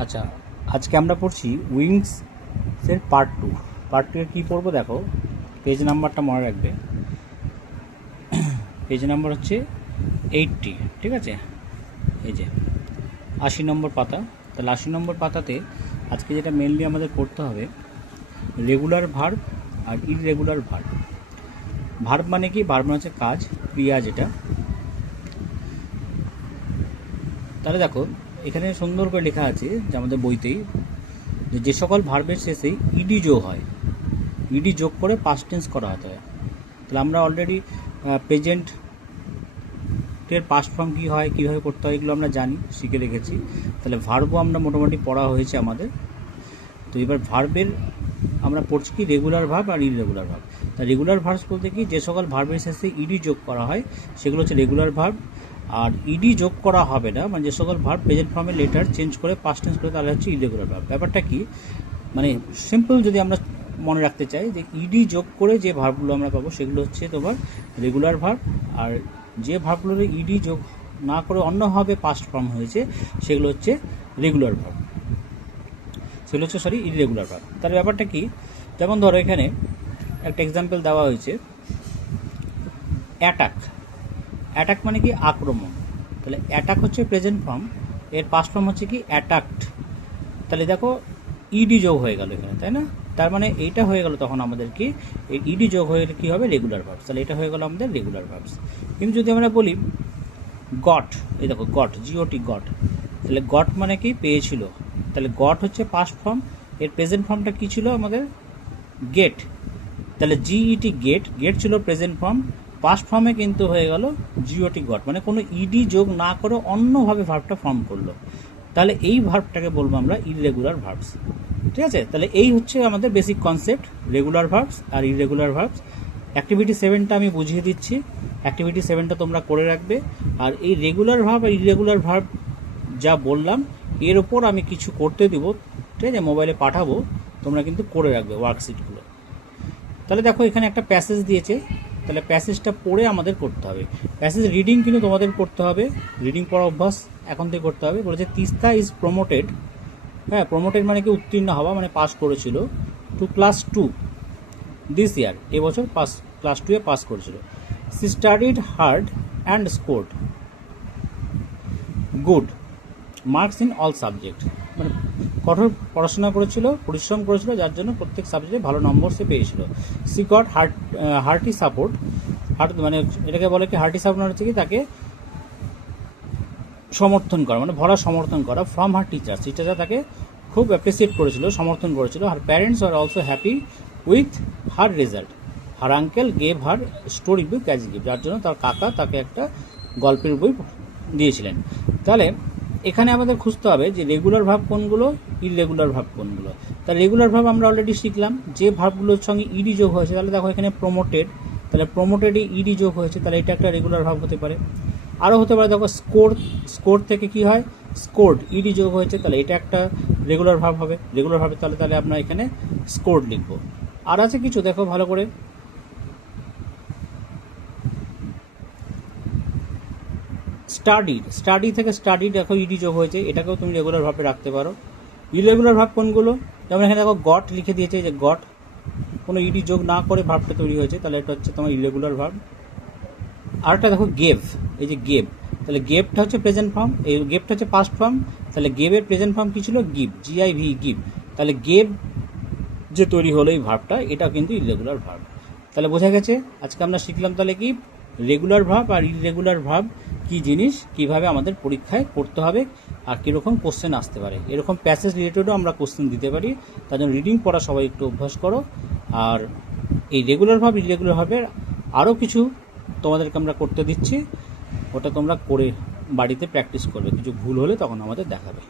আচ্ছা, আজকে আমরা পড়ছি উইংসের পার্ট 2। পার্ট 2 কী পড়বো দেখো, পেজ নাম্বারটা মনে রাখবে। পেজ নাম্বার হচ্ছে 80, ঠিক আছে? এই যে 80 নম্বর পাতা। তাহলে 80 নম্বর পাতাতে আজকে যেটা মেনলি আমাদের পড়তে হবে, রেগুলার ভার্ব আর ইররেগুলার ভার্ব। ভার্ব মানে কি? ভার্ব মানে হচ্ছে কাজ, ক্রিয়া যেটা। তাহলে দেখো এখানে সুন্দর করে লেখা আছে যে আমাদের বইতেই, যে সকল ভার্বের শেষে ইডি যোগ হয়, ইডি যোগ করে পাস্ট টেন্স করা হতে হয়। তাহলে আমরা অলরেডি প্রেজেন্টের পাস্ট ফর্ম কী হয়, কীভাবে করতে হয়, এগুলো আমরা জানি, শিখে রেখেছি। তাহলে ভার্বও আমরা মোটামুটি পড়া হয়েছে আমাদের। তো এবার ভার্বের আমরা পড়ছি কি রেগুলার ভার্ব আর ইররেগুলার ভার্ব। তা রেগুলার ভার্বস বলতে কি, যে সকল ভার্বের শেষে ইডি যোগ করা হয় সেগুলো হচ্ছে রেগুলার ভার্ব। আর ইডি যোগ করা হবে না, মানে যে সকল ভার্ব প্রেজেন্ট ফর্মে লেটার চেঞ্জ করে পাস্ট টেন্স করে, তাহলে হচ্ছে ইররেগুলার ভার্ব। ব্যাপারটা কি, মানে সিম্পল যদি আমরা মনে রাখতে চাই, যে ইডি যোগ করে যে ভার্বগুলো আমরা পাবো সেগুলো হচ্ছে তোমার রেগুলার ভার্ব। আর যে ভার্বগুলোর ইডি যোগ না করে অন্যভাবে পাস্ট ফর্ম হয়েছে সেগুলো হচ্ছে রেগুলার ভার্ব, সেগুলো হচ্ছে ইররেগুলার ভার্ব। তার ব্যাপারটা কি, যেমন ধরো এখানে একটা এক্সাম্পল দেওয়া হয়েছে, অ্যাটাক। অ্যাটাক মানে কি? আক্রমণ। তাহলে অ্যাটাক হচ্ছে প্রেজেন্ট ফর্ম, এর পাস্ট ফর্ম হচ্ছে কি? অ্যাটাকড। তাহলে দেখো ইডি যোগ হয়ে গেল এখানে, তাই না? তার মানে এইটা হয়ে গেল তখন আমাদের কি, এই ইডি যোগ হয়ে কী হবে? Regular verbs. তাহলে এটা হয়ে গেল আমাদের রেগুলার ভার্বস। কিন্তু যদি আমরা বলি গট, এই দেখো গট, জিওটি গট, তাহলে গট মানে কি? পেয়েছিল। তাহলে গট হচ্ছে পাস্ট ফর্ম, এর প্রেজেন্ট ফর্মটা কী ছিল আমাদের? গেট। তাহলে জিইটি গেট, গেট ছিল প্রেজেন্ট ফর্ম, পাস্ট ফর্মে কিন্তু হয়ে গেল জিওটি গট, মানে কোনো ইডি যোগ না করে অন্যভাবে ভার্বটা ফর্ম করলো। তাহলে এই ভার্বটাকে বলবো আমরা ইররেগুলার ভার্বস, ঠিক আছে? তাহলে এই হচ্ছে আমাদের basic concept, regular verbs are irregular verbs. Activity 7টা আমি বুঝিয়ে দিচ্ছি, অ্যাক্টিভিটি 7টা তোমরা করে রাখবে। আর এই রেগুলার ভার্ব আর ইররেগুলার ভার্ব যা বললাম, এর ওপর আমি কিছু করতে দেবো, ঠিক আছে? মোবাইলে পাঠাবো, তোমরা কিন্তু করে রাখবে ওয়ার্কশিটগুলো। তাহলে দেখো এখানে একটা প্যাসেজ দিয়েছে, তাহলে প্যাসেজটা পড়ে আমাদের করতে হবে। প্যাসেজ রিডিং কিন্তু তোমাদের করতে হবে, রিডিং পড়া অভ্যাস এখন থেকে করতে হবে। বলেছে তিস্তা ইজ প্রমোটেড, হ্যাঁ, প্রমোটেড মানে কি? উত্তীর্ণ হওয়া, মানে পাস করেছিল, টু ক্লাস 2 দিস ইয়ার, এবছর ক্লাস 2-এ পাস করেছিল। She studied hard and scored good marks in all subject, মানে কঠোর পড়াশোনা করেছিল, পরিশ্রম করেছিল, যার জন্য প্রত্যেক সাবজেক্টে ভালো নম্বর সে পেয়েছিল। সি গট হার্টি সাপোর্ট, মানে এটাকে বলে কি? হার্টি সাপোর্ট হচ্ছে কি? তাকে সমর্থন করা, মানে ভরা সমর্থন করা, ফ্রম হার টিচার, টিচাররা তাকে খুব অ্যাপ্রিসিয়েট করেছিল, সমর্থন করেছিল। Her parents are also happy with her result. Her uncle gave her story book as gift, যার জন্য তার কাকা তাকে একটা গল্পের বই দিয়েছিলেন। তাহলে এখানে আমাদের খুঁজতে হবে যে রেগুলার ভার্ব কোনগুলো, ইররেগুলার ভার্ব কোনগুলো। তাহলে রেগুলার ভার্ব আমরা অলরেডি শিখলাম, যে ভার্বগুলোর সঙ্গে ইডি যোগ হয়েছে। তাহলে দেখো এখানে প্রমোটেড, তাহলে প্রমোটেডে ইডি যোগ হয়েছে, তাহলে এটা একটা রেগুলার ভার্ব হতে পারে। আরও হতে পারে দেখো স্কোর, স্কোর থেকে কি হয়? স্কোর্ড, ইডি যোগ হয়েছে, তাহলে এটা একটা রেগুলার ভার্ব হবে, রেগুলার ভাবে। তাহলে আমরা এখানে স্কোর্ড লিখবো। আর আছে কিছু, দেখো ভালো করে, স্টাডিড, স্টাডি থেকে স্টাডি দেখো ইডি যোগ হয়েছে, এটাকেও তুমি রেগুলার ভাবে রাখতে পারো। ইররেগুলার ভার্ব কোনগুলো? যেমন এখানে দেখো গট লিখে দিয়েছে, যে গট কোনো ইডি যোগ না করে ভার্বটা তৈরি হয়েছে, তাহলে এটা হচ্ছে তোমার ইররেগুলার ভার্ব। আরেকটা দেখো গেভ, এই যে গেভ, তাহলে গেভটা হচ্ছে প্রেজেন্ট ফর্ম, এই গেভটা হচ্ছে পাস্ট ফর্ম। তাহলে গেভের প্রেজেন্ট ফর্ম কি ছিল? Give, GIV, give. তাহলে গেভ যে তৈরি হলো এই ভার্বটা, এটা কিন্তু ইররেগুলার ভার্ব। তাহলে বোঝা গেছে আজকে আমরা শিখলাম তাহলে কি রেগুলার ভার্ব আর ইররেগুলার ভার্ব কি জিনিস, কিভাবে আমাদের পরীক্ষায় করতে হবে, আর কীরকম কোশ্চেন আসতে পারে। এরকম প্যাসেজ রিলেটেডও আমরা কোশ্চেন দিতে পারি, তার জন্য রিডিং পড়া সবাই একটু অভ্যাস করো। আর এই রেগুলার ভার্ব ইররেগুলার ভার্বের আরও কিছু তোমাদেরকে আমরা করতে দিচ্ছি, ওটা তোমরা করে বাড়িতে প্র্যাকটিস করবে, কিছু ভুল হলে তখন আমাদের দেখাবে।